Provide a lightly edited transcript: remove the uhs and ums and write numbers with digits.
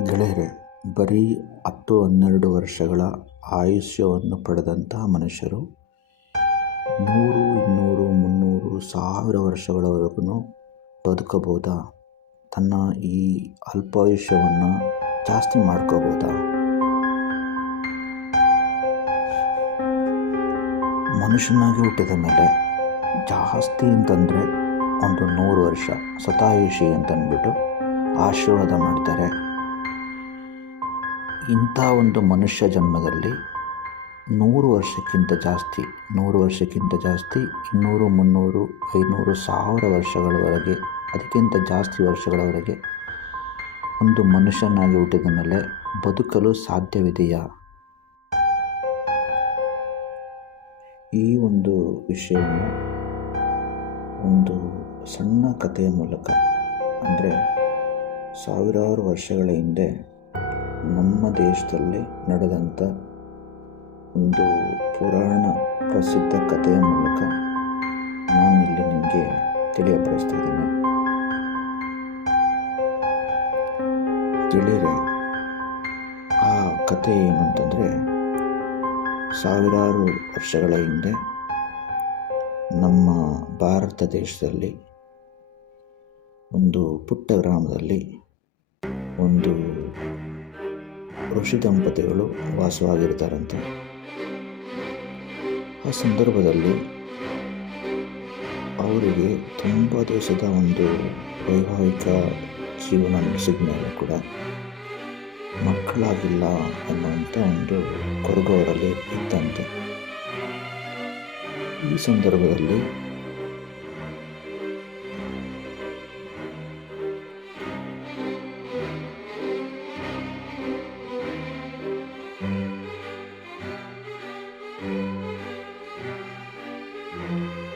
ಗೆಳೆಯರೆ, ಬರೀ 10-12 ವರ್ಷಗಳ ಆಯುಷ್ಯವನ್ನು ಪಡೆದಂತಹ ಮನುಷ್ಯರು 100, 200, 300, 1000 ವರ್ಷಗಳವರೆಗೂ ಬದುಕಬಹುದಾ? ತನ್ನ ಈ ಅಲ್ಪಾಯುಷ್ಯವನ್ನು ಜಾಸ್ತಿ ಮಾಡ್ಕೋಬೋದಾ? ಮನುಷ್ಯನಾಗಿ ಹುಟ್ಟಿದ ಮೇಲೆ ಜಾಸ್ತಿ ಅಂತಂದರೆ ಒಂದು 100 ವರ್ಷ ಶತಾಯುಷಿ ಅಂತಂದ್ಬಿಟ್ಟು ಆಶೀರ್ವಾದ ಮಾಡ್ತಾರೆ. ಇಂಥ ಒಂದು ಮನುಷ್ಯ ಜನ್ಮದಲ್ಲಿ 100 ವರ್ಷಕ್ಕಿಂತ ಜಾಸ್ತಿ 200, 300, 500, 1000 ವರ್ಷಗಳವರೆಗೆ, ಅದಕ್ಕಿಂತ ಜಾಸ್ತಿ ವರ್ಷಗಳವರೆಗೆ ಒಂದು ಮನುಷ್ಯನಾಗಿ ಹುಟ್ಟಿದ ಮೇಲೆ ಬದುಕಲು ಸಾಧ್ಯವಿದೆಯಾ? ಈ ಒಂದು ವಿಷಯವನ್ನು ಒಂದು ಸಣ್ಣ ಕಥೆಯ ಮೂಲಕ, ಅಂದರೆ ಸಾವಿರಾರು ವರ್ಷಗಳ ಹಿಂದೆ ನಮ್ಮ ದೇಶದಲ್ಲಿ ನಡೆದಂಥ ಒಂದು ಪುರಾಣ ಪ್ರಸಿದ್ಧ ಕಥೆಯ ಮೂಲಕ ನಾನಿಲ್ಲಿ ನಿಮಗೆ ತಿಳಿಯಪಡಿಸ್ತಾ ಇದ್ದೇನೆ. ಗೆಳೆಯರೆ, ಆ ಕಥೆ ಏನು ಅಂತಂದರೆ, ಸಾವಿರಾರು ವರ್ಷಗಳ ಹಿಂದೆ ನಮ್ಮ ಭಾರತ ದೇಶದಲ್ಲಿ ಒಂದು ಪುಟ್ಟ ಗ್ರಾಮದಲ್ಲಿ ಒಂದು ಋಷಿ ದಂಪತಿಗಳು ವಾಸವಾಗಿರ್ತಾರಂತೆ. ಆ ಸಂದರ್ಭದಲ್ಲಿ ಅವರಿಗೆ ತುಂಬ ದಿವಸದ ಒಂದು ವೈವಾಹಿಕ ಜೀವನ ನಡೆಸಿದ ಮೇಲೆ ಕೂಡ ಮಕ್ಕಳಾಗಿಲ್ಲ ಅನ್ನುವಂಥ ಒಂದು ಕೊರಗು ಅವರಲ್ಲಿ ಇತ್ತಂತೆ. ಈ ಸಂದರ್ಭದಲ್ಲಿ